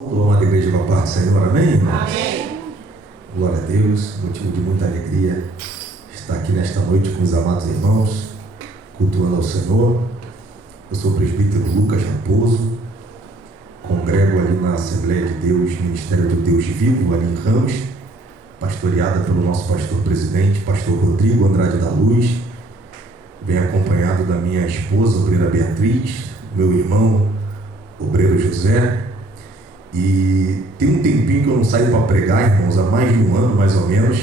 Louvado a igreja com a paz do Senhor, amém, irmãos? Amém. Glória a Deus, motivo de muita alegria estar aqui nesta noite com os amados irmãos, cultuando ao Senhor. Eu sou o presbítero Lucas Raposo, congrego ali na Assembleia de Deus, Ministério do Deus Vivo, ali em Ramos, pastoreada pelo nosso pastor-presidente, pastor Rodrigo Andrade da Luz, bem acompanhado da minha esposa, obreira Beatriz, meu irmão, obreiro José. E tem um tempinho que eu não saio para pregar, irmãos, há mais de um ano mais ou menos,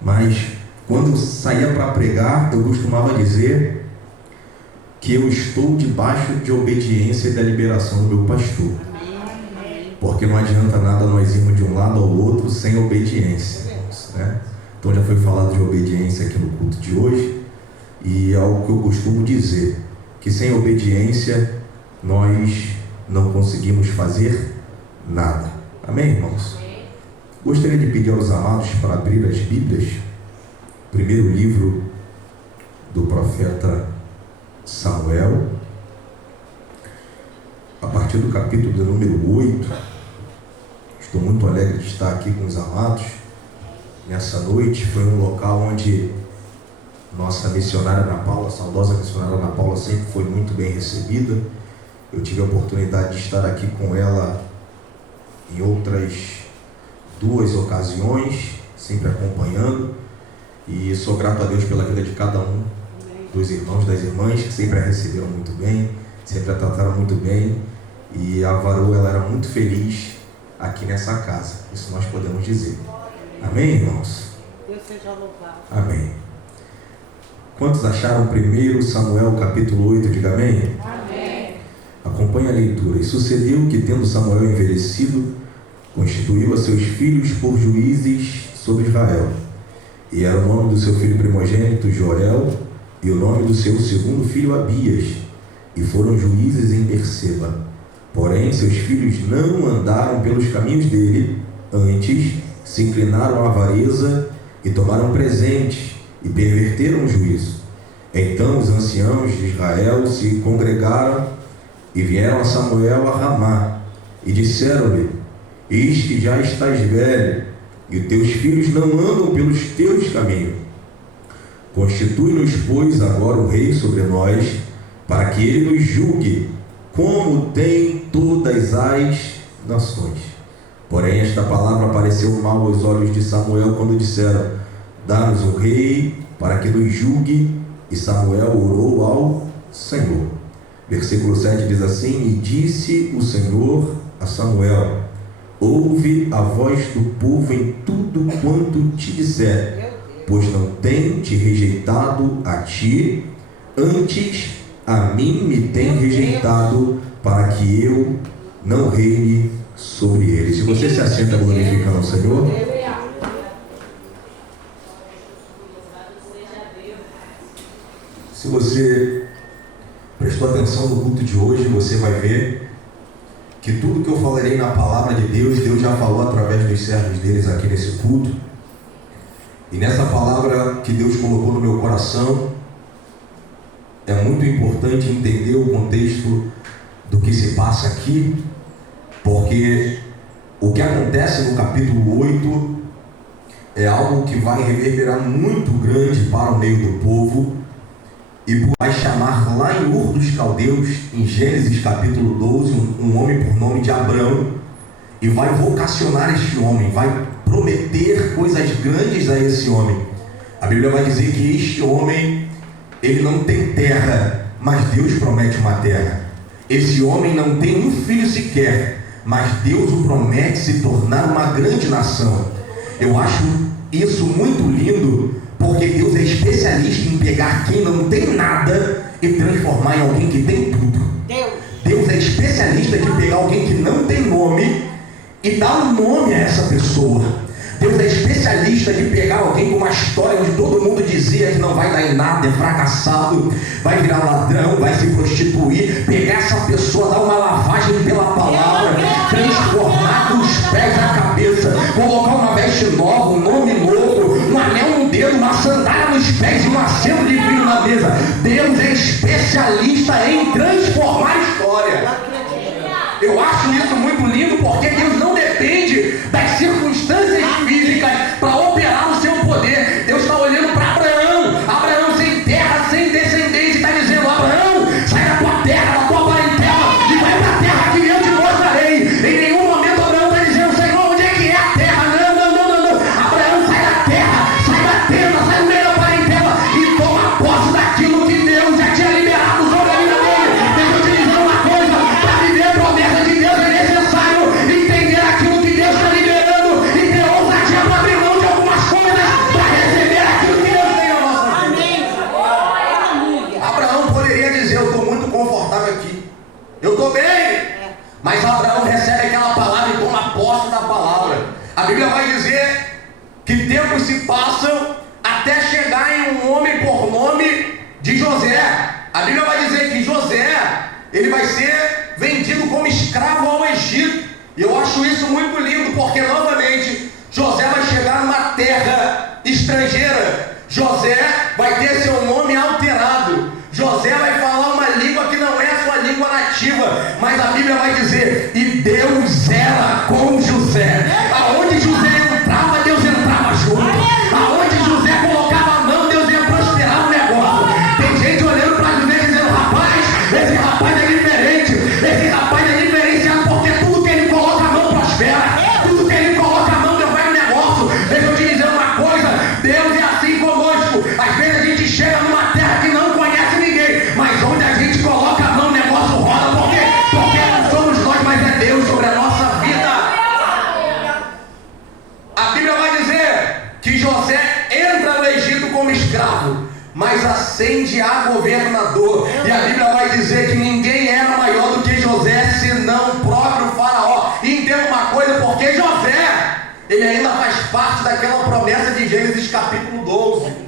mas quando eu saía para pregar, eu costumava dizer que eu estou debaixo de obediência e da liberação do meu pastor. Porque não adianta nada nós irmos de um lado ao outro sem obediência, irmãos, né? Então já foi falado de obediência aqui no culto de hoje, e é algo que eu costumo dizer, que sem obediência nós não conseguimos fazer nada. Amém, irmãos? Gostaria de pedir aos amados para abrir as Bíblias, primeiro livro do profeta Samuel, a partir do capítulo de número 8. Estou muito alegre de estar aqui com os amados nessa noite. Foi um local onde nossa missionária Ana Paula, a saudosa missionária Ana Paula, sempre foi muito bem recebida. Eu tive a oportunidade de estar aqui com ela em outras duas ocasiões, sempre acompanhando, e sou grato a Deus pela vida de cada um dos irmãos, das irmãs, que sempre a receberam muito bem, sempre a trataram muito bem, e a varoa, ela era muito feliz aqui nessa casa, isso nós podemos dizer. Amém, irmãos? Deus seja louvado. Amém. Quantos acharam 1 Samuel capítulo 8? Diga amém. Amém. Acompanhe a leitura. E sucedeu que, tendo Samuel envelhecido, constituiu a seus filhos por juízes sobre Israel. E era o nome do seu filho primogênito Joel, e o nome do seu segundo filho Abias, e foram juízes em Berseba. Porém, seus filhos não andaram pelos caminhos dele, antes se inclinaram à avareza e tomaram presentes, e perverteram o juízo. Então os anciãos de Israel se congregaram e vieram a Samuel a Ramá, e disseram-lhe: eis que já estás velho, e os teus filhos não andam pelos teus caminhos. Constitui-nos, pois, agora o rei sobre nós, para que ele nos julgue, como tem todas as nações. Porém, esta palavra pareceu mal aos olhos de Samuel, quando disseram: dá-nos um rei, para que nos julgue. E Samuel orou ao Senhor. Versículo 7 diz assim: e disse o Senhor a Samuel: ouve a voz do povo em tudo quanto te disser, pois não tem te rejeitado a ti, antes a mim me tem rejeitado, para que eu não reine sobre eles. Se você se assenta glorificando ao Senhor. Se você prestou atenção no culto de hoje, você vai ver que tudo que eu falarei na palavra de Deus, Deus já falou através dos servos deles aqui nesse culto. E nessa palavra que Deus colocou no meu coração, é muito importante entender o contexto do que se passa aqui, porque o que acontece no capítulo 8 é algo que vai reverberar muito grande para o meio do povo, e vai chamar lá em Ur dos Caldeus, em Gênesis capítulo 12, um homem por nome de Abrão, e vai vocacionar este homem, vai prometer coisas grandes a esse homem. A Bíblia vai dizer que este homem, ele não tem terra, mas Deus promete uma terra. Esse homem não tem um filho sequer, mas Deus o promete se tornar uma grande nação. Eu acho isso muito lindo, porque Deus é especialista em pegar quem não tem nada e transformar em alguém que tem tudo. Deus é especialista de pegar alguém que não tem nome e dar um nome a essa pessoa. Deus é especialista de pegar alguém com uma história onde todo mundo dizia que não vai dar em nada, é fracassado, vai virar ladrão, vai se prostituir, pegar essa pessoa, dar uma lavagem pela palavra, transformar dos pés à cabeça, colocar uma veste nova, um nome novo, um anel no dedo, uma sandália nos pés e um assento de vinho na mesa. Deus é especialista em transformar a história. Eu acho isso muito lindo porque Deus não depende das circunstâncias físicas para operar o seu poder. Deus está olhando para Abraão. Abraão sem terra, sem descendente, está dizendo: Abraão, sai da tua terra, da tua parentela e vai para a terra que eu te mostrarei. Em nenhum momento Abraão está dizendo: Senhor, onde é que é a terra? Não. Abraão sai da terra, sai da tenda, sai do meio da parentela e toma posse daquilo que Deus já tinha liberado sobre a vida dele. Deixa eu te dizer uma coisa: para viver a promessa de Deus é necessário entender aquilo que Deus está liberando e ter ousadia para abrir mão de algumas coisas para receber aquilo que Deus tem na nossa vida. Abraão poderia dizer: eu estou muito confortável aqui, eu estou bem. Mas Abraão recebe aquela palavra e toma posse da palavra. A Bíblia vai dizer que tempos se passam até chegar em um homem por nome de José. A Bíblia vai dizer que José, ele vai ser vendido como escravo ao Egito. E eu acho isso muito lindo, porque novamente José vai chegar numa terra estrangeira. José vai ter seu nome alterado. José vai falar uma língua que não é a sua língua nativa, mas a Bíblia vai dizer: e Deus era com José. Aonde José entrava, Deus entrava junto. Aonde José colocava a mão, Deus ia prosperar o negócio. Tem gente olhando para José dizendo: rapaz, esse rapaz é diferente. Esse rapaz é diferenciado porque tudo que ele coloca a mão prospera. Tudo que ele coloca a mão, Deus vai no negócio. Deixa eu te dizer uma coisa: Deus é assim conosco. Às vezes a gente chega numa terra que não conhece ninguém, mas onde a gente coloca a mão, o negócio roda. Por quê? Porque não somos nós, mas é Deus sobre a nossa vida. A Bíblia vai dizer que José entra no Egito como escravo, mas ascende a governador. E a Bíblia vai dizer que ninguém era maior do que José, senão o próprio faraó. E entenda uma coisa, porque José, ele ainda faz parte daquela promessa de Gênesis capítulo 12.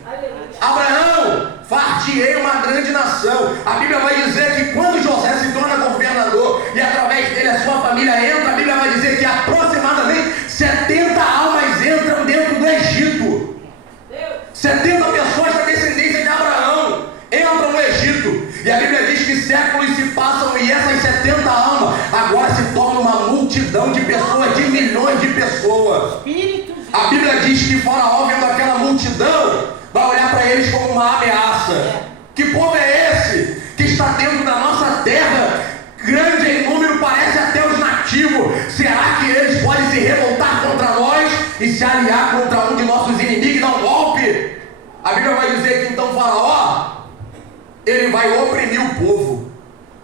Abraão, far-te-ei uma grande nação. A Bíblia vai dizer que quando José se torna governador e através dele a sua família entra, a Bíblia vai dizer que aproximadamente 70 almas entram dentro do Egito. 70 pessoas da descendência de Abraão entram no Egito. E a Bíblia diz que séculos se passam e essas 70 almas agora se tornam uma multidão de pessoas, de milhões de pessoas. A Bíblia diz que Faraó, vendo aquela multidão, vai olhar para eles como uma ameaça. Que povo é esse que está dentro da nossa terra, grande em número, parece até os nativos? Será que eles podem se revoltar contra nós e se aliar contra um de nossos inimigos e dar um golpe? A Bíblia vai dizer que então Faraó, ele vai oprimir o povo,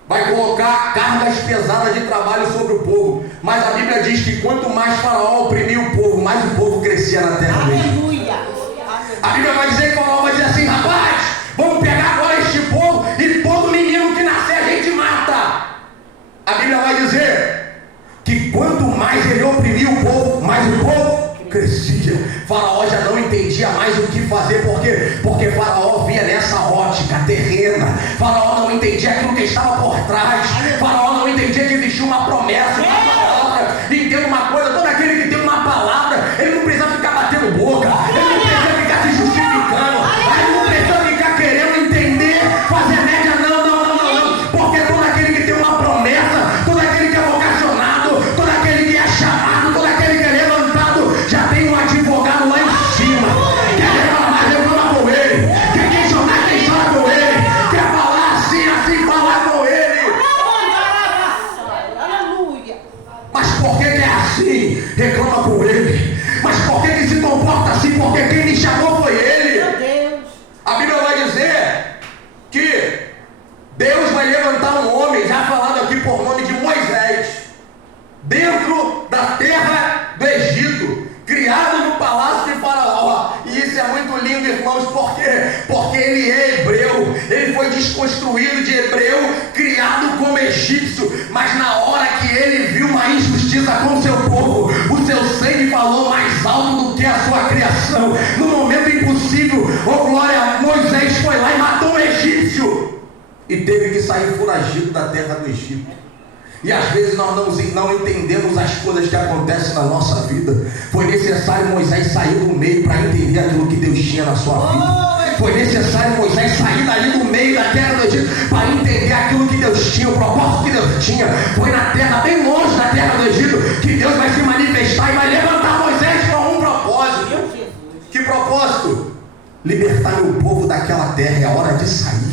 vai colocar cargas pesadas de trabalho sobre o povo. Mas a Bíblia diz que quanto mais Faraó oprimia o povo, mais o povo crescia na terra dele. A Bíblia vai dizer que Faraó vai dizer assim: rapaz, vamos pegar agora este povo e todo menino que nascer a gente mata. A Bíblia vai dizer que quanto mais ele oprimia o povo, mais o povo crescia. Faraó já não entendia mais o que fazer. Por quê? Porque Faraó via nessa ótica terrena. Faraó não entendia aquilo que estava por trás. Faraó não entendia que existia uma promessa, uma palavra. Entenda uma coisa: todo aquele que tem uma palavra, ele não precisa ficar batendo boca, ele não precisa ficar se justificando, ele não precisa ficar querendo entender, fazer média. Não. Porque todo aquele que tem uma promessa, todo aquele que é vocacionado, todo aquele que é chamado, todo aquele que é levantado, já tem um advogado lá em cima. Quer reclamar, reclama com ele. Quer questionar, questiona com ele. Quer falar assim, falar com ele. Mas por que é assim? Reclama com ele. Mas por que se comporta assim? Porque quem me chamou foi ele. Meu Deus. A Bíblia vai dizer que Deus vai levantar um homem, já falado aqui por nome de Moisés, dentro da terra do Egito, criado no palácio de Faraó. E isso é muito lindo, irmãos. Por quê? Porque ele é hebreu, ele foi desconstruído de hebreu, criado como egípcio, mas na hora que ele viu uma injustiça com o seu povo, o seu sangue falou mais alto do que a sua criação. No momento impossível, oh glória, Moisés foi lá e matou um egípcio e teve que sair foragido da terra do Egito. E às vezes nós não entendemos as coisas que acontecem na nossa vida. Foi necessário Moisés sair do meio para entender aquilo que Deus tinha na sua vida. Foi necessário Moisés sair dali do meio da terra do Egito para entender aquilo que Deus tinha, o propósito que Deus tinha. Foi na terra, bem longe da terra do Egito, que Deus vai se manifestar e vai levantar Moisés com um propósito. Que propósito? Libertar meu povo daquela terra. É a hora de sair.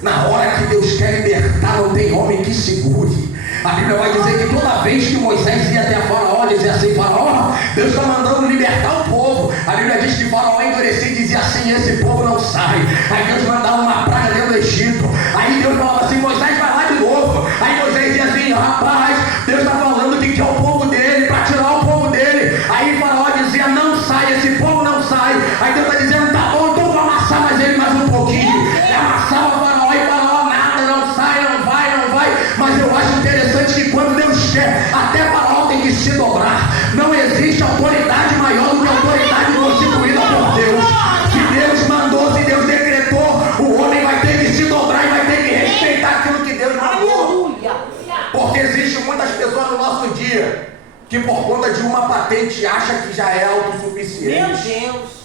Na hora que Deus quer libertar, não tem homem que segure. A Bíblia vai dizer que toda vez que Moisés ia até Faraó, dizia assim: Faraó, Deus está mandando libertar o povo. A Bíblia diz que Faraó endurecia e dizia assim: esse povo não sai. Aí Deus mandava uma praga dentro do Egito. Aí Deus falava assim: Moisés, vai lá de novo. Aí Moisés dizia assim: rapaz, Deus está falando que quer o povo dele, para tirar o povo dele. Aí Faraó dizia: não sai, esse povo não sai. Aí Deus está dizendo: tá bom, então vou amassar mais ele mais um pouquinho. E amassava Faraó e Faraó nada, não sai, não vai. Mas eu acho interessante que quando Deus quer, até Faraó tem que se dobrar. Não existe autoridade maior do que a autoridade constituída por Deus. Se Deus mandou, se Deus decretou, o homem vai ter que se dobrar e vai ter que respeitar aquilo que Deus mandou. Porque existem muitas pessoas no nosso dia que por conta de uma patente acha que já é autossuficiente. Meu Deus!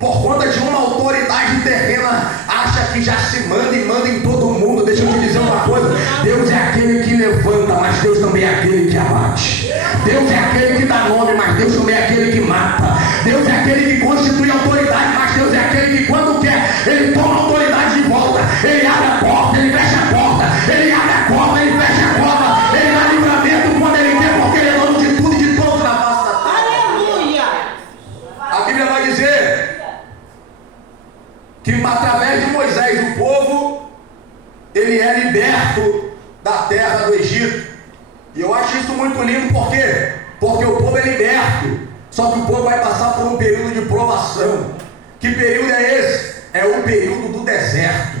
Por conta de uma autoridade terrena, acha que já se manda e manda em todo mundo. Deixa eu te dizer uma coisa: Deus é aquele que levanta, mas Deus também é aquele que abate. Deus é aquele que dá nome, mas Deus também é aquele que mata. Deus é aquele que constitui autoridade, mas Deus é aquele que quando quer, ele toma a autoridade de volta. Ele abre a porta, ele fecha a porta. Ele abre a porta, ele fecha a porta. Ele dá livramento quando ele quer, porque ele é dono de tudo e de todos na face da terra. Aleluia! A Bíblia vai dizer que através de Moisés o povo ele é liberto da terra do Egito. E eu acho isso muito lindo. Por quê? Porque o povo é liberto, só que o povo vai passar por um período de provação. Que período é esse? É o período do deserto.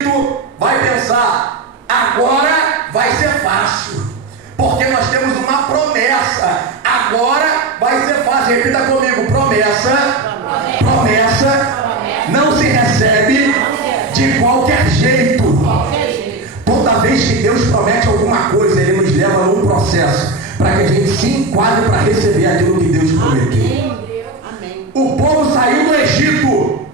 Tu vai pensar: agora vai ser fácil, porque nós temos uma promessa. Agora vai ser fácil. Repita comigo: promessa não se recebe de qualquer jeito. Toda vez que Deus promete alguma coisa, Ele nos leva num processo para que a gente se enquadre para receber aquilo que Deus prometeu. O povo saiu do Egito,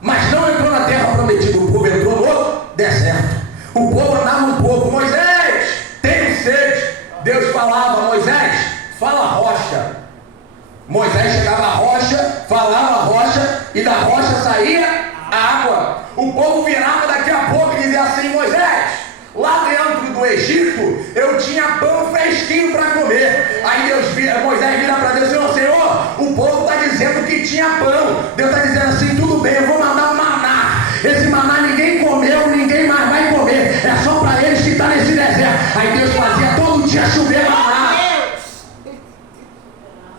mas não entrou na terra prometida. O povo entrou no deserto. O povo andava um pouco: Moisés, tenho sede. Deus falava: Moisés, fala a rocha. Moisés chegava à rocha, falava a rocha, e da rocha saía a água. O povo virava daqui a pouco e dizia assim: Moisés, lá dentro do Egito eu tinha pão fresquinho para comer. Aí Moisés vira para Deus: Senhor, o povo está dizendo que tinha pão. Deus está dizendo assim: tudo bem, eu vou mandar um maná. Esse maná ninguém comeu, ninguém mais vai comer. É só para eles que estão nesse deserto. Aí Deus fazia todo dia chover maná.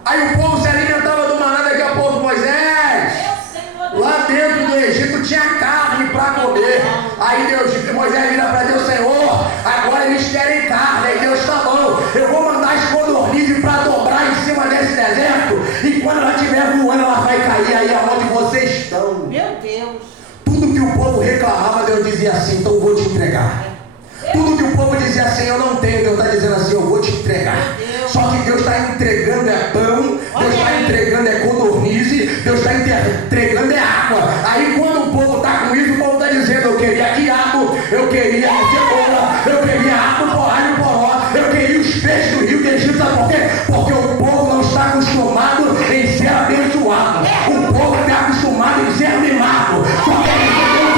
Aí o povo se alimentava do maná. Daqui a pouco: Moisés, lá dentro do Egito tinha carne para comer. Aí Moisés vira para Deus: Senhor, agora eles querem carne. Aí Deus: tá bom, eu vou mandar as codornizes para dobrar em cima desse deserto, e quando ela estiver voando, ela vai cair aí aonde vocês estão. Meu Deus! Tudo que o povo reclamava, Deus dizia assim: então eu vou te entregar. Tudo que o povo dizia assim: eu não tenho, Deus está dizendo assim: eu vou te entregar. Só que Deus está entregando é pão, Deus está entregando é codornize, Deus está entregando é água. Aí quando o povo está com isso, o povo está dizendo: eu queria quiabo, eu queria cebola, eu queria alho poró, eu queria os peixes do rio do Egito. Sabe por quê? Porque o povo não está acostumado em ser abençoado. O povo está acostumado em ser mimado. Só que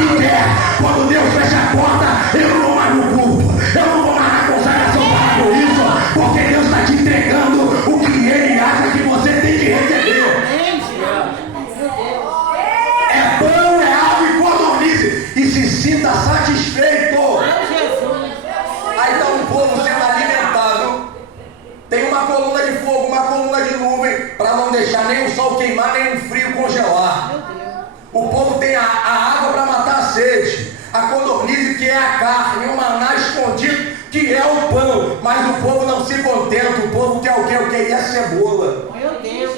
Deus não quer. Quando Deus fecha a porta, eu não vou mais no culto, eu não vou mais na consagração para por isso, porque Deus está te entregando o que Ele acha que você tem que receber. É pão, é água e codornize, e se sinta satisfeito. Aí está um povo sendo alimentado. Tem uma coluna de fogo, uma coluna de nuvem, para não deixar nem o sol queimar, nem o frio congelar. O povo tem a água para matar a sede, a codornize, que é a carne, o maná escondido, que é o pão. Mas o povo não se contenta. O povo quer o quê? Eu queria cebola. Meu Deus!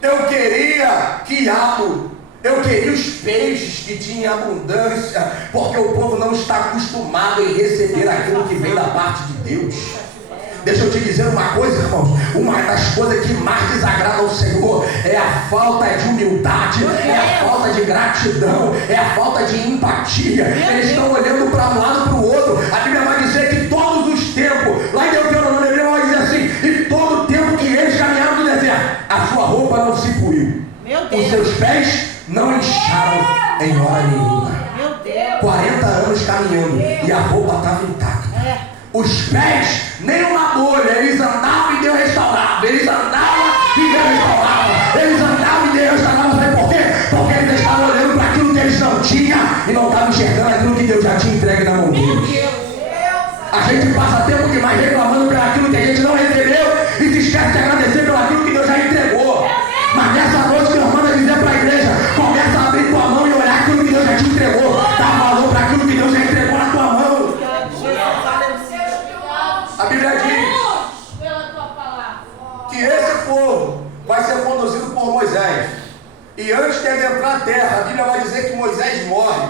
Eu queria quiabo. Eu queria os peixes que tinham abundância, porque o povo não está acostumado em receber aquilo que vem da parte de Deus. Deixa eu te dizer uma coisa, irmãos. Uma das coisas que mais desagrada ao Senhor é a falta de humildade, é a falta de gratidão, é a falta de empatia. Eles estão olhando para um lado para o outro. A Bíblia vai dizer que todos os tempos, lá em Deuteronômio, a Bíblia vai dizer assim: e todo o tempo que eles caminharam no deserto, a sua roupa não se puiu, os seus pés não incharam em hora nenhuma. 40 anos caminhando e a roupa estava intacta. Os pés, nem uma bolha, eles andavam e Deus restaurava. Eles andavam e Deus restaurava. Eles andavam e Deus restaurava. Sabe por quê? Porque eles estavam olhando para aquilo que eles não tinham e não estavam enxergando aquilo que Deus já tinha entregue na mão deles. A gente passa tempo demais reclamando pelo aquilo que a gente não recebeu e se esquece de agradecer pelo aquilo que Deus já entregou. Mas nessa noite Deus manda dizer para a igreja: começa a abrir tua mão e olhar aquilo que Deus já te entregou. Dá valor para aquilo que Deus já entregou na tua mão. A Bíblia diz que esse povo vai ser conduzido por Moisés. E antes de adentrar a terra, a Bíblia vai dizer que Moisés morre.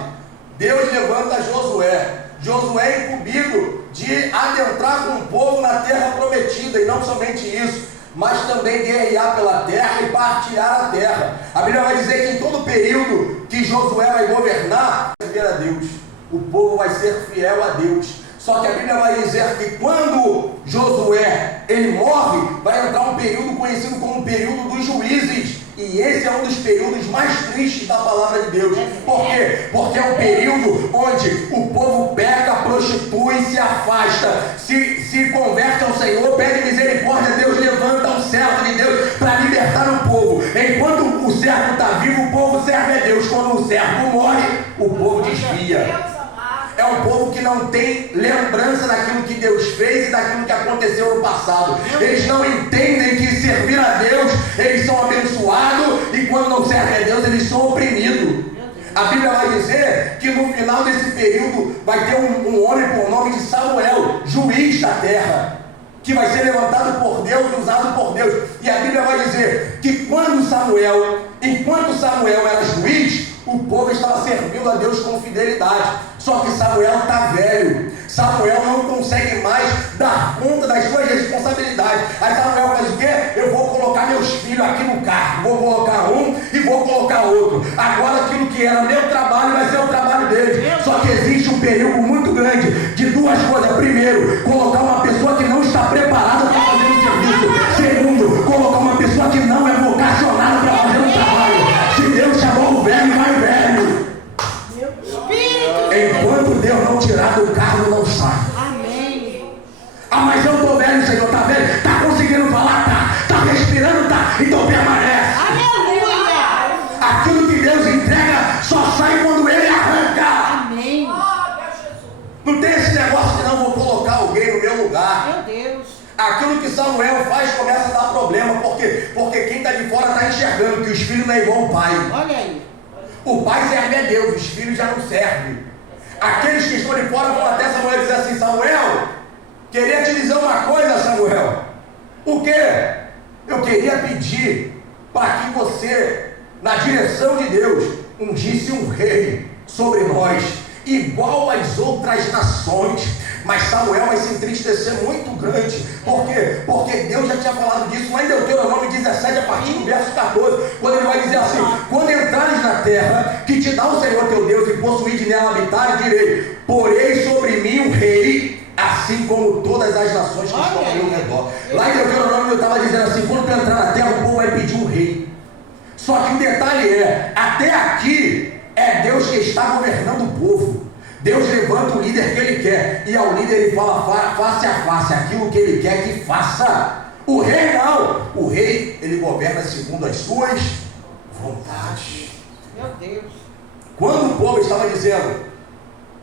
Deus levanta Josué. Josué é incumbido de adentrar com o povo na terra prometida. E não somente isso, mas também guerrear pela terra e partilhar a terra. A Bíblia vai dizer que em todo o período que Josué vai governar, vai servir a Deus. O povo vai ser fiel a Deus. Só que a Bíblia vai dizer que quando Josué ele morre, vai entrar um período conhecido como o período dos juízes. E esse é um dos períodos mais tristes da palavra de Deus. Por quê? Porque é um período onde o povo peca, prostitui, se afasta, se converte ao Senhor, pede misericórdia. Deus levanta um servo de Deus para libertar o povo. Enquanto o servo está vivo, o povo serve a Deus. Quando o servo morre, o povo desvia. É um povo que não tem lembrança daquilo que Deus fez e daquilo que aconteceu no passado. Eles não entendem que servir a Deus, eles são abençoados, e quando não servem a Deus, eles são oprimidos. A Bíblia vai dizer que no final desse período vai ter um homem por nome de Samuel, juiz da terra, que vai ser levantado por Deus e usado por Deus. E a Bíblia vai dizer que enquanto Samuel era juiz, o povo estava servindo a Deus com fidelidade. Só que Samuel está velho. Samuel não consegue mais dar conta das suas responsabilidades. Aí Samuel faz o quê? Eu vou colocar meus filhos aqui no carro. Vou colocar um e vou colocar outro. Agora aquilo que era meu trabalho vai ser o trabalho deles. Só que existe um período muito grande de duas coisas. Primeiro, colocar uma pessoa que não está preparada para fazer o serviço. Segundo, colocar uma pessoa que não é vocacionada para fazer o trabalho. Se Deus chamou o velho, vai o velho. Enquanto Deus não tirar do carro, não sai. Amém. Ah, mas eu estou velho, Senhor, está velho? Está conseguindo falar? Está respirando? Tá? Então permanece. Aleluia. Aquilo que Deus entrega só sai quando Ele arranca. Amém. Não tem esse negócio de não vou colocar alguém no meu lugar. Meu Deus. Aquilo que Samuel faz começa a dar problema. Por quê? Porque quem está de fora está enxergando que os filhos não é igual ao pai. Olha aí. O pai serve a Deus, os filhos já não servem. Aqueles que estão de fora vão até Samuel dizer assim: Samuel, queria te dizer uma coisa, Samuel. O quê? Eu queria pedir para que você, na direção de Deus, ungisse um rei sobre nós, igual às outras nações. Mas Samuel vai se entristecer muito grande. Por quê? Porque Deus já tinha falado disso lá em Deuteronômio 17, a partir do verso 14, quando ele vai dizer assim: quando entrares na terra que te dá o Senhor teu Deus e possuir nela habitar, direi: porei sobre mim um rei, assim como todas as nações que estão ao meu redor. Lá em Deuteronômio eu estava dizendo assim: quando tu entrar na terra, o povo vai pedir um rei. Só que o detalhe é, até aqui é Deus que está governando o povo. Deus levanta o líder que Ele quer, e ao líder Ele fala face a face aquilo que Ele quer que faça. O rei não. O rei, ele governa segundo as suas vontades. Meu Deus. Quando o povo estava dizendo: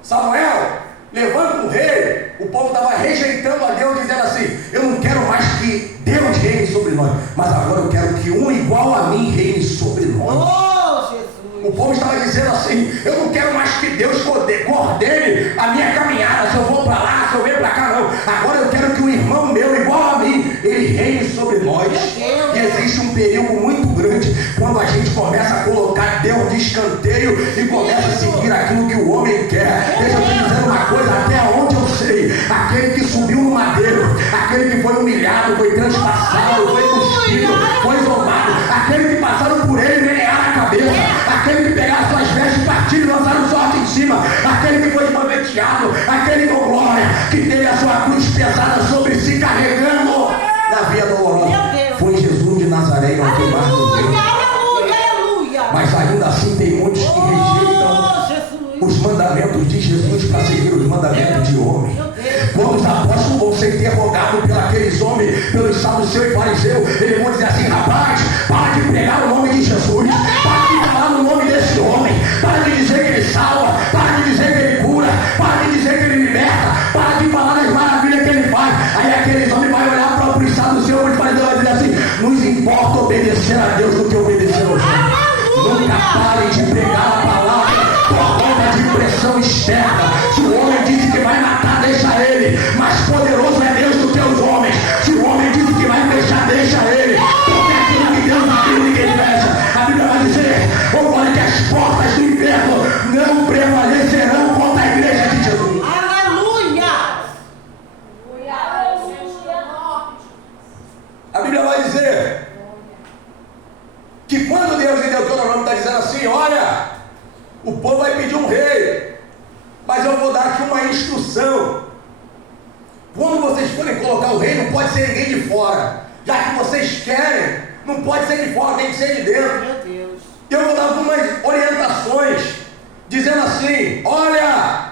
Samuel, levanta um rei, o povo estava rejeitando a Deus, dizendo assim: eu não quero mais que Deus reine sobre nós, mas agora eu quero que um igual a mim reine sobre nós. Oh, Jesus. O povo estava dizendo assim: eu não quero mais que Deus coordene a minha caminhada, se eu vou para lá, se eu venho para cá, não. Agora eu quero que um irmão meu, igual a mim, ele reine sobre nós. E existe um período muito grande quando a gente começa a colocar Deus escanteio e começa a seguir aquilo que o homem quer. Deixa eu te dizer uma coisa, até onde eu sei, aquele que subiu no madeiro, aquele que foi humilhado, foi transpassado, foi cuspido, foi zombado, aquele que passaram por ele e menearam a cabeça, aquele que pegaram suas vestes, partiram e lançaram sorte em cima, aquele que foi esmoveteado, aquele com glória, que teve a sua cruz pesada sobre si, carregando na via dolorosa. Foi Jesus de Nazaré, não foi mais ninguém. Mas ainda assim tem muitos que rejeitam os mandamentos de Jesus para seguir os mandamentos de homem. Quando os apóstolos vão ser interrogados pelos homens, pelos saduceus e fariseus, eles vão dizer assim: rapaz, para de pregar o nome de Jesus, para de falar no nome desse homem, para de dizer que ele salva, para de dizer que ele cura, para de dizer que ele liberta, para de falar das maravilhas que ele faz. Aí aqueles homens vão olhar para o saduceu e vai dizer assim: nos importa obedecer a Deus do que obedecer aos homens. Nunca pare de pregar a palavra por conta de pressão externa. Se o homem disse que vai matar, deixa ele. Mais poderoso é Deus do que os homens. Se o homem disse que vai fechar, deixa ele. Porque aquilo que Deus abriu, ninguém fecha. A Bíblia vai dizer: olha que as portas do inferno não prevalecerão contra a igreja de Jesus. Aleluia! A Bíblia vai dizer que quando Deus em Deuteronômio está dizendo assim: olha, o povo vai pedir um rei, mas eu vou dar aqui uma instrução. Quando vocês forem colocar o rei, não pode ser ninguém de fora. Já que vocês querem, não pode ser de fora, tem que ser de dentro. Meu Deus. Eu vou dar algumas orientações, dizendo assim: olha,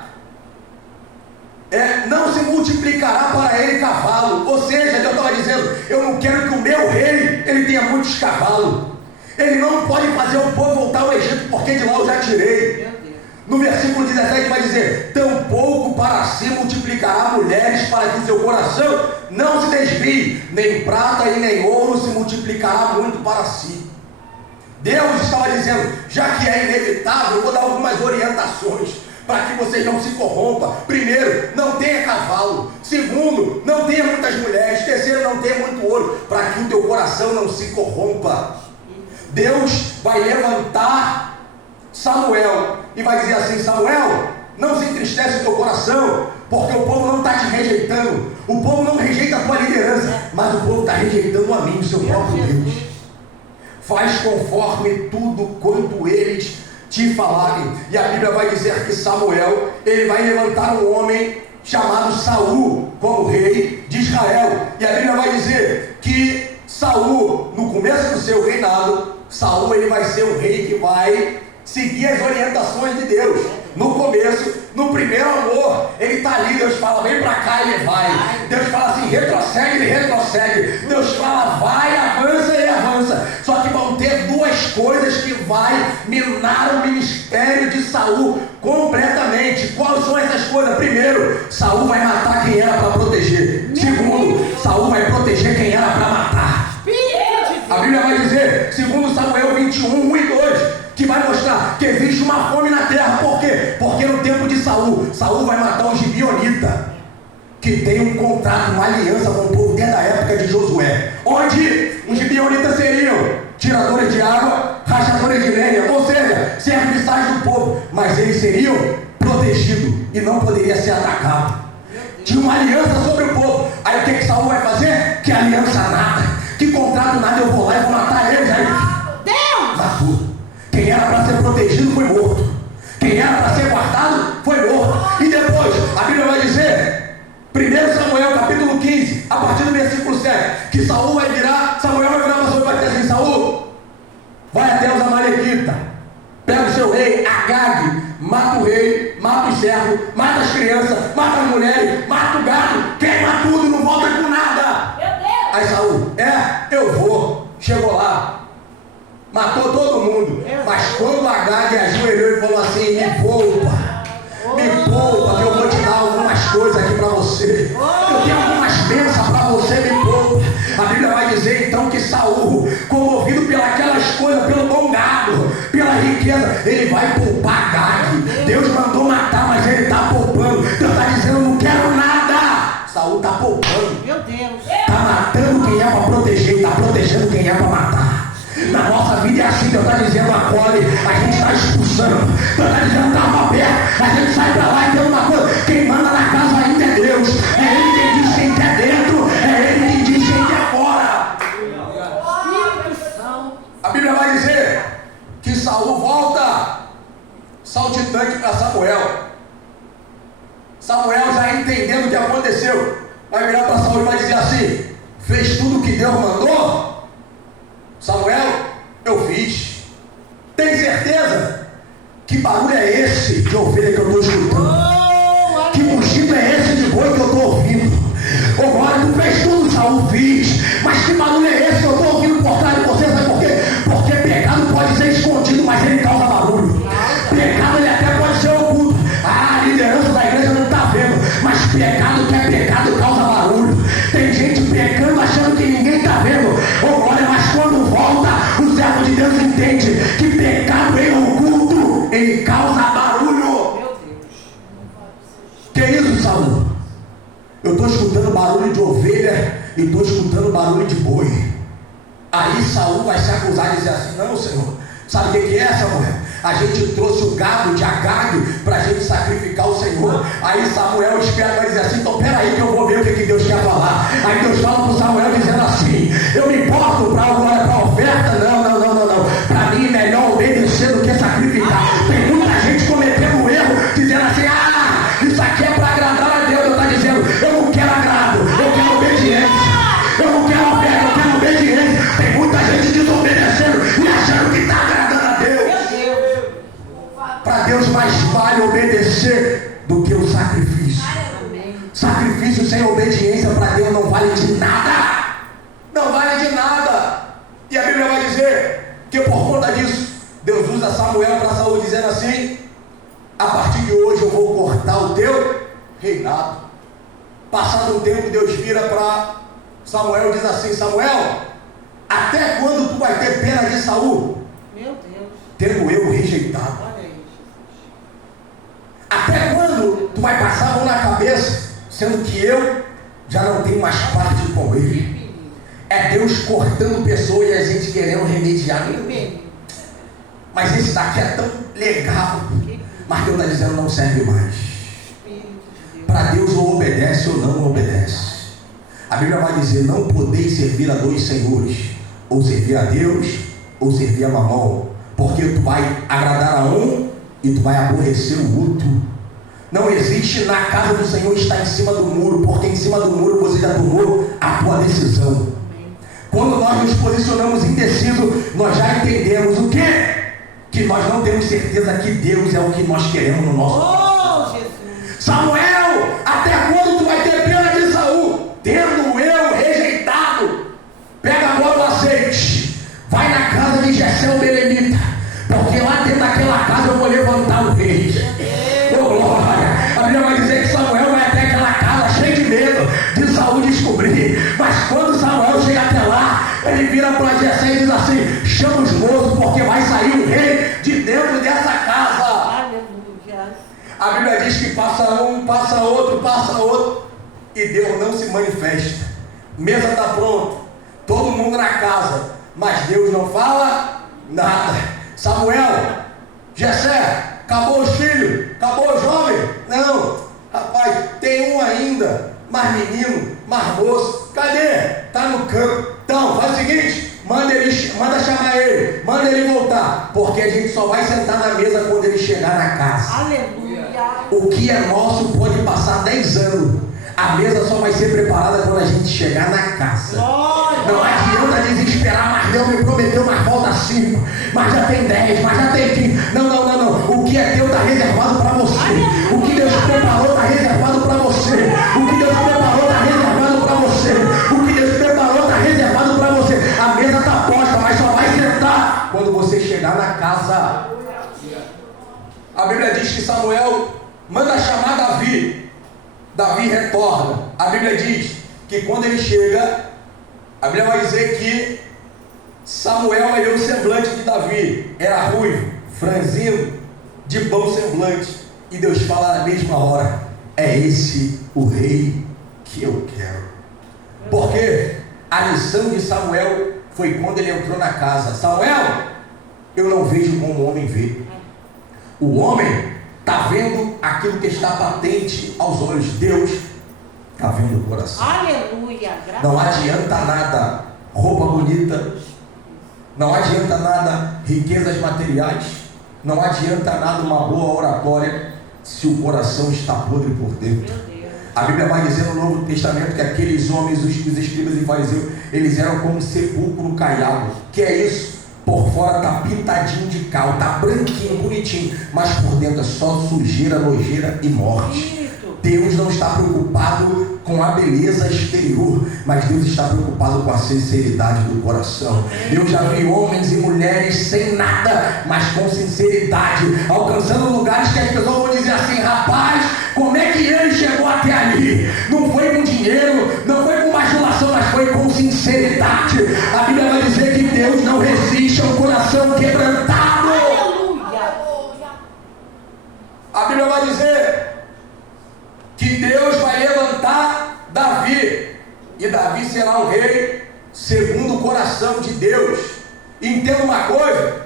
não se multiplicará para ele cavalo. Ou seja, Deus estava dizendo: eu não quero que o meu rei ele tenha muitos cavalos. Ele não pode fazer o povo voltar ao Egito, porque de lá eu já tirei. No versículo 17 vai dizer: tampouco para si multiplicará mulheres, para que o seu coração não se desvie, nem prata e nem ouro se multiplicará muito para si. Deus estava dizendo: já que é inevitável, eu vou dar algumas orientações para que vocês não se corrompam. Primeiro, não tenha cavalo. Segundo, não tenha muitas mulheres. Terceiro, não tenha muito ouro, para que o teu coração não se corrompa. Deus vai levantar Samuel e vai dizer assim: Samuel, não se entristece o teu coração, porque o povo não está te rejeitando. O povo não rejeita a tua liderança, mas o povo está rejeitando a mim, o seu próprio Deus. Faz conforme tudo quanto eles te falarem. E a Bíblia vai dizer que Samuel, ele vai levantar um homem chamado Saul como rei de Israel. E a Bíblia vai dizer que Saul, no começo do seu reinado, Saul ele vai ser um rei que vai seguir as orientações de Deus. No começo, no primeiro amor, ele está ali, Deus fala: vem para cá, ele vai. Deus fala assim: retrocede, ele retrocede. Deus fala: vai, avança, ele avança. Só que vão ter duas coisas que vai minar o ministério de Saul completamente. Quais são essas coisas? Primeiro, Saul vai matar quem era para proteger. Segundo, Saul vai proteger quem era para matar. A Bíblia vai dizer, segundo Samuel 21, 1 e 2, que vai mostrar que existe uma fome na terra. Por quê? Porque no tempo de Saul vai matar os gibeonitas, que tem um contrato, uma aliança com o povo desde a época de Josué, onde os gibeonitas seriam tiradores de água, rachadores de lenha, ou seja, serviçais do povo, mas eles seriam protegidos e não poderia ser atacado. Tinha uma aliança sobre o povo. Aí o que Saul vai fazer? Que aliança nada, que contrato nada, eu vou lá e vou matar eles. Aí Deus! matou. Quem era para ser protegido foi morto. Quem era para ser guardado foi morto. E depois, a Bíblia vai dizer, 1 Samuel capítulo 15, a partir do versículo 7, que Samuel vai virar para Saul e vai dizer assim: Saul, vai até os amalequitas, pega o seu rei Agag, mata o rei, mata os servos, mata as crianças, mata as mulheres, mata o gado, queima tudo e não volta com nada. Aí Saul: eu vou. Chegou lá, matou todo mundo. Mas quando Agag ajoelhou e falou assim: me poupa, que eu vou te dar algumas coisas aqui para você, eu tenho algumas bênçãos para você, me poupa. A Bíblia vai dizer então que Saul, comovido pelas coisas, pelo bom gado, pela riqueza, ele vai poupar Agag. Deus mandou matar, mas ele está poupando. Deus está dizendo: não quero nada. Saul está poupando. Meu Deus. Está matando quem é para proteger, está protegendo quem é para matar. Na nossa vida é assim, Deus está dizendo acolhe, a gente está expulsando. Deus está dizendo estava aberto, a gente sai para lá e tem uma coisa. Quem manda na casa ainda é Deus. É Ele quem diz quem quer dentro, é Ele quem diz quem quer fora. A Bíblia vai dizer que Saul volta saltitante para Samuel. Samuel já entendendo o que aconteceu, vai virar para Saul e vai dizer assim: fez tudo o que Deus mandou? Samuel, eu fiz. Tem certeza? Que barulho é esse de ovelha que eu estou escutando? Que mugido é esse de boi que eu estou ouvindo? Ô glória, tu fez tudo, Saul, fiz. Mas que barulho é esse que eu estou ouvindo por trás de você? Sabe por quê? Porque pecado pode ser escondido, mas ele causa barulho. Pecado ele até pode ser oculto. A liderança da igreja não está vendo, mas pecado que é pecado causa barulho. Tem gente pecando achando que ninguém está vendo. Ô glória, mas quando volta, o servo de Deus entende que pecado em oculto, ele causa barulho. Que isso, Saul? Eu estou escutando barulho de ovelha e estou escutando barulho de boi. Aí Saul vai se acusar e dizer assim: não, Senhor, sabe o que é, Samuel? A gente trouxe o gado de Agag para a gente sacrificar o Senhor. Aí Samuel espera, vai dizer assim: então peraí que eu vou ver o que Deus quer falar. Aí Deus fala para o Samuel dizendo assim: eu me importo para a oferta? Não. Para mim é melhor obedecer do que sacrificar. Tem muita gente cometendo erro, dizendo assim: isso aqui é para agradar a Deus. Deus está dizendo: eu não quero agrado, eu quero obediência. Eu não quero oferta, eu quero obediência. Tem muita gente desobedecendo e achando que está agradando a Deus. Para Deus mais vale obedecer do que o sacrifício. Sacrifício sem obediência para Deus não vale de nada. Não vale de nada. E a Bíblia vai dizer que por conta disso, Deus usa Samuel para Saul, dizendo assim: a partir de hoje eu vou cortar o teu reinado. Passado um tempo, Deus vira para Samuel e diz assim: Samuel, até quando tu vai ter pena de Saul? Meu Deus. Tendo eu rejeitado. Olha aí, Jesus. Até quando tu vai passar a mão na cabeça, sendo que eu já não tenho mais parte com ele? É Deus cortando pessoas e a gente querendo remediar. Mas esse daqui é tão legal. Mas Deus está dizendo: não serve mais. Para Deus ou obedece ou não obedece. A Bíblia vai dizer: não podeis servir a dois senhores, ou servir a Deus ou servir a Mamon, porque tu vai agradar a um e tu vai aborrecer o outro. Não existe na casa do Senhor estar em cima do muro, porque em cima do muro você já tomou a tua decisão. Quando nós nos posicionamos indecisos, nós já entendemos o quê? Que nós não temos certeza que Deus é o que nós queremos no nosso Jesus. Samuel, até quando tu vai ter pena de Saul? Tendo eu rejeitado. Pega agora o azeite, vai na casa de Jessé o Belemita, porque lá dentro daquela casa eu vou levantar o rei. Oh glória! A Bíblia vai dizer que Samuel vai até aquela casa cheio de medo de Saul descobrir. Mas quando Samuel chega até lá, ele vira para Jessé e diz assim: chama os moços, porque vai sair um rei de dentro dessa casa. Aleluia. A Bíblia diz que passa um, passa outro, e Deus não se manifesta. Mesa está pronta, todo mundo na casa, mas Deus não fala nada. Samuel, Jessé, acabou os filhos, acabou o jovem? Não, rapaz, tem um ainda, mas menino, mas moço, cadê? Está no campo. Então, faz o seguinte: manda chamar ele, manda ele voltar, porque a gente só vai sentar na mesa quando ele chegar na casa. Aleluia. O que é nosso pode passar 10 anos, a mesa só vai ser preparada quando a gente chegar na casa. Glória. Não adianta desesperar, mas Deus me prometeu, mas falta 5, mas já tem 10, mas já tem 15. Não. O que é teu está reservado para você. O que Deus preparou está reservado para você. O que Deus preparou está reservado para você. O que Deus preparou está reservado para você. A mesa está posta, mas só vai sentar quando você chegar na casa. A Bíblia diz que Samuel manda chamar Davi. Davi retorna. A Bíblia diz que quando ele chega, a Bíblia vai dizer que Samuel olhou o semblante de Davi. Era ruivo, franzino, de bom semblante. E Deus fala na mesma hora: é esse o rei que eu quero. Porque a lição de Samuel foi quando ele entrou na casa. Samuel, eu não vejo como o homem vê. O homem está vendo aquilo que está patente aos olhos de Deus. Está vendo o coração. Aleluia. Não adianta nada roupa bonita, não adianta nada riquezas materiais, não adianta nada uma boa oratória se o coração está podre por dentro. A Bíblia vai dizer no Novo Testamento que aqueles homens, os escribas e fariseus, eles eram como um sepulcro caiado. Que é isso? Por fora está pintadinho de cal, está branquinho, bonitinho, mas por dentro é só sujeira, nojeira e morte. Deus não está preocupado com a beleza exterior, mas Deus está preocupado com a sinceridade do coração. Eu já vi homens e mulheres sem nada, mas com sinceridade, alcançando lugares que as pessoas vão dizer assim: rapaz, como é que ele chegou até ali? Não foi com dinheiro, não foi com bajulação, mas foi com sinceridade. A Bíblia vai dizer que Deus não resiste a um coração quebrantado. A Bíblia vai dizer que Deus vai levantar Davi, e Davi será um rei segundo o coração de Deus. Entenda uma coisa,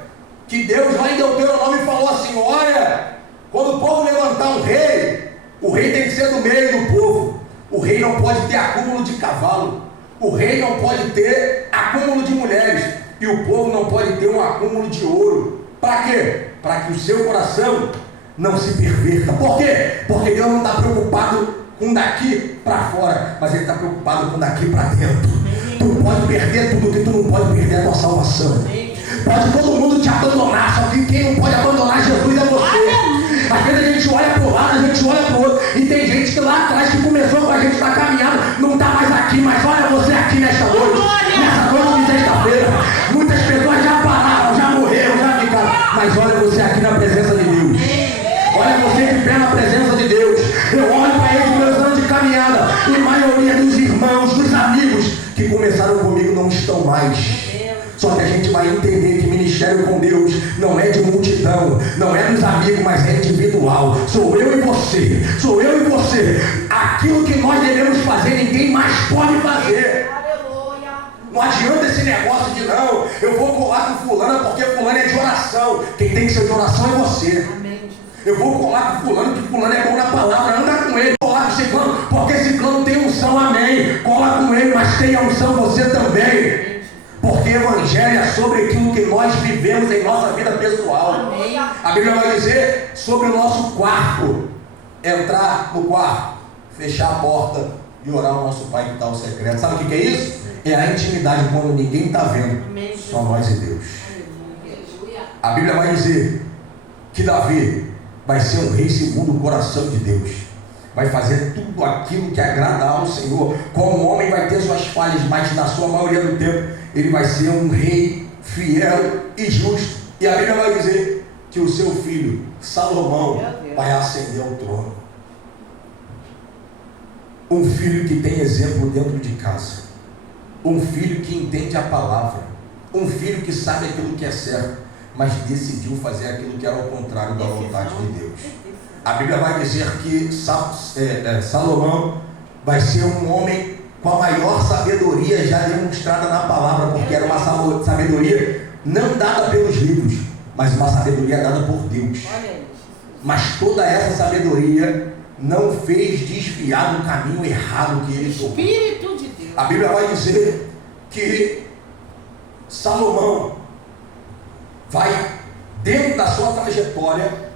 que Deus lá em Deuteronômio falou assim: olha, quando o povo levantar um rei, o rei tem que ser do meio do povo. O rei não pode ter acúmulo de cavalo, o rei não pode ter acúmulo de mulheres, e o povo não pode ter um acúmulo de ouro. Para quê? Para que o seu coração não se perverta. Por quê? Porque Deus não está preocupado com daqui para fora, mas Ele está preocupado com daqui para dentro. Tu pode perder tudo, que tu não pode perder a tua salvação. Pode todo mundo te abandonar, só que quem não pode abandonar Jesus é você. Às vezes a gente olha para o lado, a gente olha para o outro, e tem gente que lá atrás que começou com a gente na caminhada, não está mais aqui, mas olha você aqui nesta noite, nessa noite de sexta-feira. Muitas pessoas já pararam, já morreram, já ficaram, mas olha você aqui na presença de Deus. Olha você de pé na presença de Deus. Eu olho para eles meus anos de caminhada, e a maioria dos irmãos, dos amigos que começaram comigo não estão mais. Só que a gente vai entender que ministério com Deus não é de multidão, não é dos amigos, mas é individual. Sou eu e você, sou eu e você. Aquilo que nós devemos fazer, ninguém mais pode fazer. Não adianta esse negócio de não, eu vou colar com fulano porque fulano é de oração. Quem tem que ser de oração é você. Eu vou colar com fulano, que fulano é bom na palavra, anda com ele. Colar com ciclano, porque ciclano tem unção, amém. Cola com ele, mas tem a unção você também. Porque evangelho é sobre aquilo que nós vivemos em nossa vida pessoal. Amém. A Bíblia vai dizer sobre o nosso quarto. Entrar no quarto, fechar a porta e orar ao nosso Pai que está no secreto. Sabe o que é isso? É a intimidade quando ninguém está vendo. Amém. Só nós e Deus. A Bíblia vai dizer que Davi vai ser um rei segundo o coração de Deus. Vai fazer tudo aquilo que agrada ao Senhor. Como homem vai ter suas falhas, mas na sua maioria do tempo ele vai ser um rei fiel e justo. E a Bíblia vai dizer que o seu filho Salomão vai ascender ao trono. Um filho que tem exemplo dentro de casa, um filho que entende a palavra, um filho que sabe aquilo que é certo, mas decidiu fazer aquilo que era ao contrário da vontade de Deus. A Bíblia vai dizer que Salomão vai ser um homem com a maior sabedoria já demonstrada na palavra, porque era uma sabedoria não dada pelos livros, mas uma sabedoria dada por Deus. Mas toda essa sabedoria não fez desviar do caminho errado que ele tomou. Espírito de Deus. A Bíblia vai dizer que Salomão vai, dentro da sua trajetória,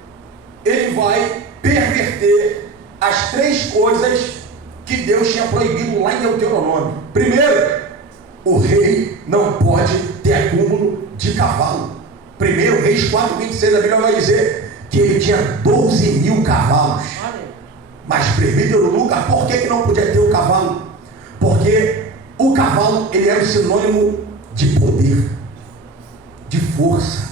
ele vai perverter as 3 coisas que Deus tinha proibido lá em Deuteronômio. Primeiro, o rei não pode ter acúmulo de cavalo. 1 Reis 4:26, a Bíblia vai dizer que ele tinha 12.000 cavalos. Mas presbítero Lucas, por que não podia ter o cavalo? Porque o cavalo, ele era o sinônimo de poder, de força,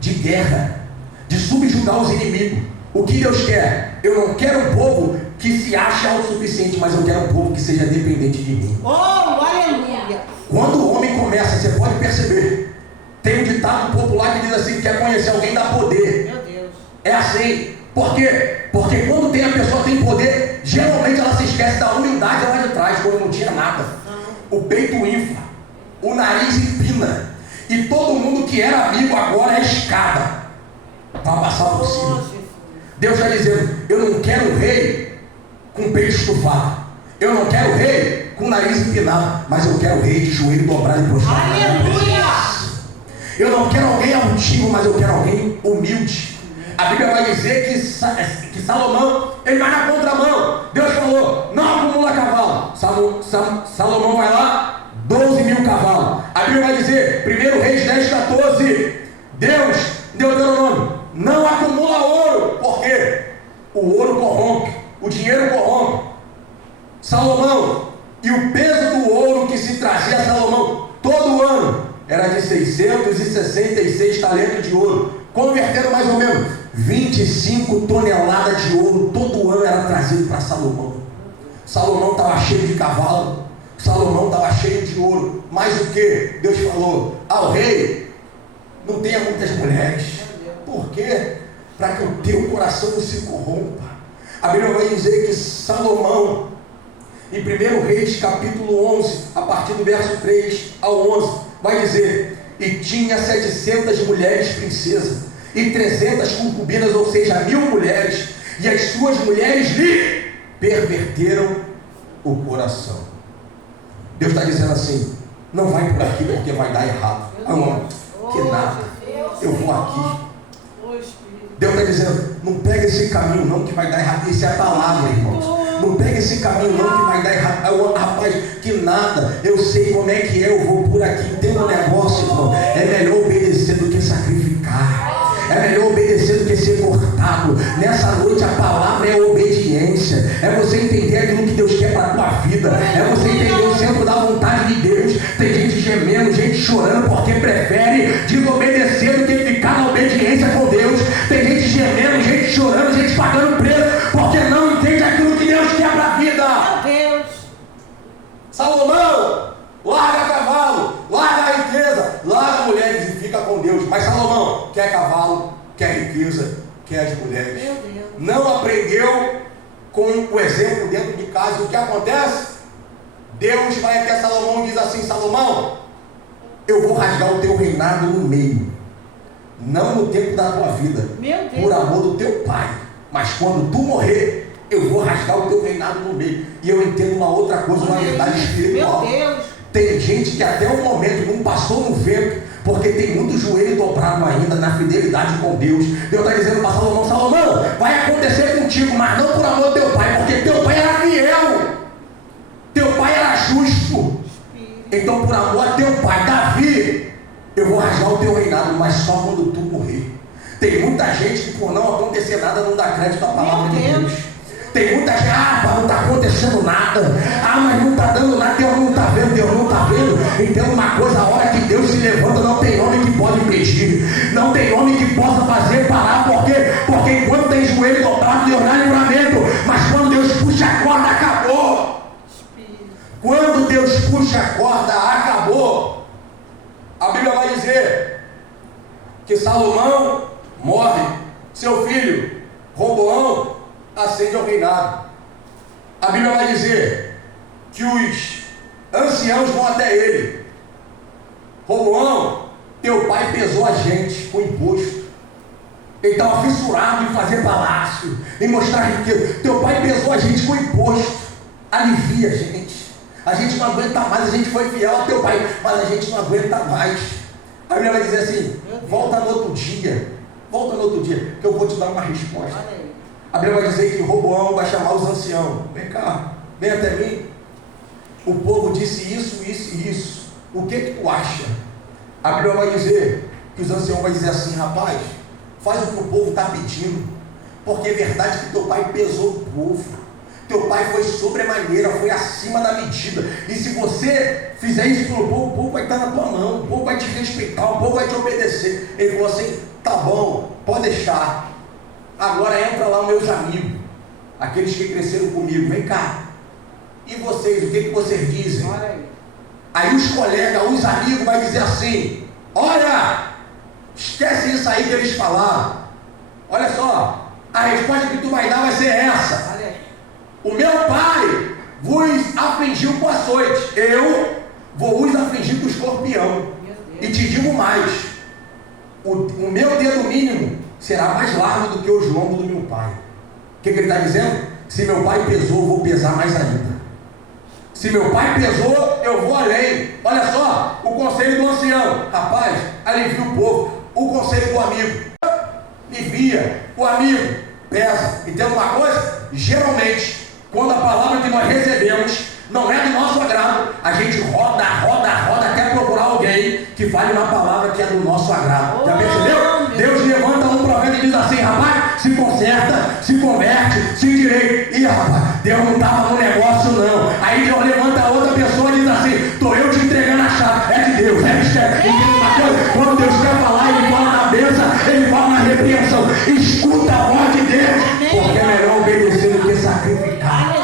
de guerra, de subjugar os inimigos. O que Deus quer? Eu não quero um povo que se ache autossuficiente, mas eu quero um povo que seja dependente de mim. Oh, aleluia! Quando o homem começa, você pode perceber, tem um ditado popular que diz assim: quer conhecer alguém dá poder. Meu Deus. É assim. Por quê? Porque quando a pessoa tem poder, geralmente ela se esquece da humildade lá de trás, quando não tinha nada. O peito infla, o nariz empina, e todo mundo que era amigo agora é escada para passar por cima. Deus está dizendo: eu não quero um rei com peito estufado, eu não quero um rei com o nariz empinado, mas eu quero um rei de joelho dobrado e prostrado. Aleluia! Eu não quero alguém altivo, mas eu quero alguém humilde. A Bíblia vai dizer que Salomão, ele vai na contramão. Deus falou: não acumula cavalo. Salomão vai lá, 12.000 cavalos. A Bíblia vai dizer, 1 Reis 10:14, Deus, Deuteronômio, não acumula ouro. Por quê? O ouro corrompe, o dinheiro corrompe. Salomão, e o peso do ouro que se trazia a Salomão todo ano era de 666 talentos de ouro, convertendo mais ou menos 25 toneladas de ouro todo ano era trazido para Salomão. Salomão estava cheio de cavalo, Salomão estava cheio de ouro. Mas o que? Deus falou ao rei: não tenha muitas mulheres. Por quê? Para que o teu coração não se corrompa. A Bíblia vai dizer que Salomão, em 1 Reis capítulo 11, a partir do verso 3 ao 11, vai dizer: e tinha 700 mulheres princesas, e 300 concubinas, ou seja, 1000 mulheres, e as suas mulheres lhe perverteram o coração. Deus está dizendo assim: não vai por aqui porque vai dar errado. Que nada, eu vou aqui. Deus está dizendo: não pega esse caminho não, que vai dar errado. Isso é a palavra, irmãos. Não pega esse caminho não, que vai dar errado. Rapaz, que nada, eu sei como é que é, eu vou por aqui. Tem um negócio, irmão, é melhor obedecer do que sacrificar. É melhor obedecer do que ser cortado. Nessa noite a palavra é obediência. É você entender aquilo que Deus quer para a tua vida. É você entender o centro da vontade de Deus. Tem gente gemendo, gente chorando porque prefere desobedecer do que ficar na obediência com Deus. Tem gente gemendo, gente chorando, gente pagando preço porque não entende aquilo que Deus quer para a vida. Meu Deus! Salomão, larga cavalo, larga a riqueza, larga mulheres e fica com Deus. Mas Salomão quer cavalo, quer riqueza, quer as mulheres. Meu Deus. Não aprendeu com o exemplo dentro de casa. O que acontece? Deus vai até Salomão e diz assim: Salomão, eu vou rasgar o teu reinado no meio, não no tempo da tua vida, Meu Deus, por amor do teu pai, mas quando tu morrer, eu vou rasgar o teu reinado no meio. E eu entendo uma outra coisa, uma verdade espiritual. Meu Deus. Tem gente que até o momento não passou no vento, porque tem muito joelho dobrado ainda na fidelidade com Deus. Deus está dizendo para Salomão: Salomão, vai acontecer contigo, mas não por amor do teu pai, porque teu pai era fiel, teu pai era justo. Então, por amor a teu pai, Davi, eu vou rasgar o teu reinado, mas só quando tu morrer. Tem muita gente que, por não acontecer nada, não dá crédito à palavra de Deus. Tem muita gente: não está acontecendo nada, mas não está dando nada, Deus não está vendo, Deus não está vendo. Então, uma coisa, a hora que Deus se levanta, não tem homem que pode impedir, não tem homem que possa fazer parar. Por quê? Porque enquanto tem joelho dobrado, Deus dá livramento, mas quando Deus puxa a corda, acabou. Quando Deus puxa a corda, acabou. A Bíblia vai dizer que Salomão morre, seu filho Roboão ascende ao reinado. A Bíblia vai dizer que os anciãos vão até ele: Roboão, teu pai pesou a gente com imposto, ele estava fissurado em fazer palácio, em mostrar riqueza. Teu pai pesou a gente com imposto, alivia a gente não aguenta mais, a gente foi fiel a teu pai, mas a gente não aguenta mais. A Bíblia vai dizer assim: volta no outro dia, que eu vou te dar uma resposta. A Bíblia vai dizer que Roboão vai chamar os anciãos: vem cá, vem até mim. O povo disse isso, isso e isso. O que tu acha? A Bíblia vai dizer que os anciãos vão dizer assim: rapaz, faz o que o povo está pedindo, porque é verdade que teu pai pesou o povo. Teu pai foi sobremaneira, foi acima da medida. E se você fizer isso pelo povo, o povo vai estar na tua mão, o povo vai te respeitar, o povo vai te obedecer. Ele falou assim: tá bom, pode deixar. Agora entra lá os meus amigos, aqueles que cresceram comigo, vem cá. E vocês, o que vocês dizem? Aí os colegas, os amigos vão dizer assim: olha, esquece isso aí que eles falaram. Olha só, a resposta que tu vai dar vai ser essa: o meu pai vos afligiu com açoite, eu Vou-os afligir com o escorpião. E te digo mais: o meu dedo mínimo será mais largo do que os lombos do meu pai. O que ele está dizendo? Se meu pai pesou, eu vou pesar mais ainda. Se meu pai pesou, eu vou além. Olha só, o conselho do ancião: rapaz, alivia o povo. O conselho do amigo: alivia. O amigo: pesa. Entende uma coisa? Geralmente, quando a palavra que nós recebemos não é do nosso agrado, a gente roda até procurar alguém que fale uma palavra que é do nosso agrado. Já percebeu? Deus levanta um profeta e diz assim: rapaz, se conserta, se converte, se endireita. Ih, rapaz, Deus não estava no negócio não. Aí Deus levanta outra pessoa e diz assim: estou eu te entregando a chave. É de Deus, é mistério. Quando Deus quer falar, ele fala na bênção, ele fala na repreensão. Escuta a voz de Deus, porque é melhor obedecer do que sacrificar.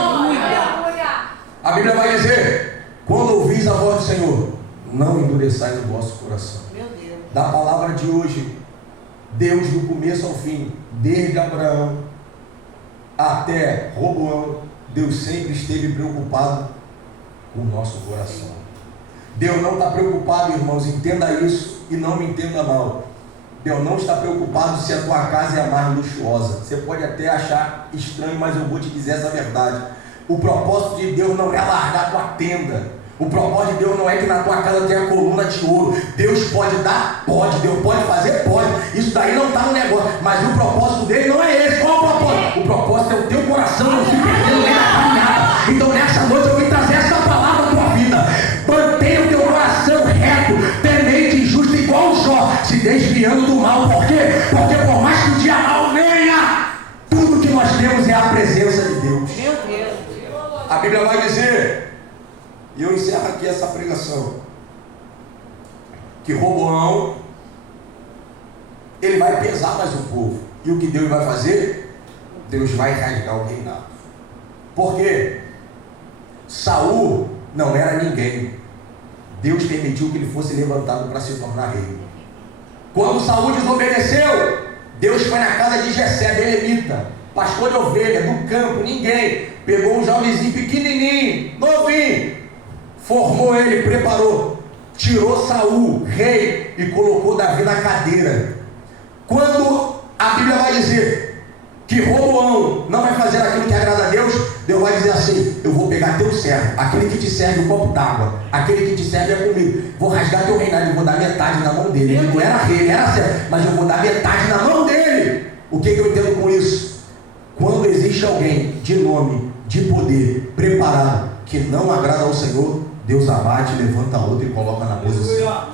A Bíblia vai dizer: quando ouvis a voz do Senhor, não endureçais o vosso coração. Meu Deus. Da palavra de hoje, Deus do começo ao fim, desde Abraão até Roboão, Deus sempre esteve preocupado com o nosso coração. Deus não está preocupado, irmãos, entenda isso e não me entenda mal. Deus não está preocupado se a tua casa é a mais luxuosa. Você pode até achar estranho, mas eu vou te dizer essa verdade. O propósito de Deus não é largar a tua tenda. O propósito de Deus não é que na tua casa tenha coluna de ouro. Deus pode dar? Pode. Deus pode fazer? Pode. Isso daí não está no negócio. Mas o propósito dele não é esse. Qual é o propósito? O propósito é o teu coração não se perdendo nem na caminhada. Então nessa noite eu vim trazer essa palavra à tua vida. Mantenha o teu coração reto, temente e justo, igual o Jó, se desviando do mal. Por quê? Porque por mais que o dia mal venha, tudo que nós temos é a presença de Deus. Meu Deus. A Bíblia vai dizer, e eu encerro aqui essa pregação, que Roboão, ele vai pesar mais o povo. E o que Deus vai fazer? Deus vai rasgar o reinado. Por quê? Saul não era ninguém. Deus permitiu que ele fosse levantado para se tornar rei. Quando Saul desobedeceu, Deus foi na casa de Jessé, belemita, pastor de ovelha, do campo, ninguém. Pegou um jovenzinho pequenininho, novinho, formou ele, preparou, tirou Saul, rei, e colocou Davi na cadeira. Quando a Bíblia vai dizer que Roboão não vai fazer aquilo que agrada a Deus, Deus vai dizer assim: eu vou pegar teu servo, aquele que te serve um copo d'água, aquele que te serve a comida, vou rasgar teu reinado, eu vou dar metade na mão dele. Ele não era rei, ele era servo, mas eu vou dar metade na mão dele. O que eu entendo com isso? Quando existe alguém de nome, de poder, preparado, que não agrada ao Senhor, Deus abate, levanta outro e coloca na posição.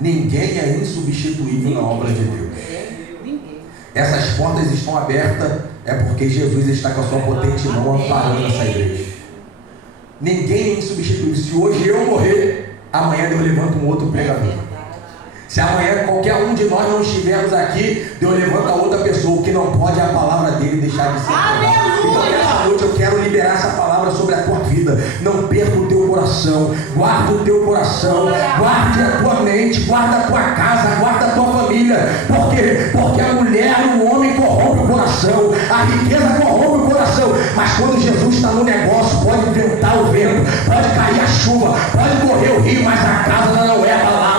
Ninguém é insubstituível na obra de Deus. Essas portas estão abertas, é porque Jesus está com a sua potente mão amparando essa igreja. Ninguém é insubstituível. Se hoje eu morrer, amanhã Deus levanta um outro pregador. Se amanhã qualquer um de nós não estivermos aqui, Deus levanta outra pessoa. O que não pode é a palavra dele deixar de ser pregada. Então nessa noite eu quero liberar essa palavra sobre a tua vida. Não perca o teu coração, guarda o teu coração, guarde a tua mente, guarda a tua casa, guarda a tua família. Por quê? Porque a mulher, o homem corrompe o coração, a riqueza corrompe o coração. Mas quando Jesus está no negócio, pode ventar o vento, pode cair a chuva, pode correr o rio, mas a casa não é abalada.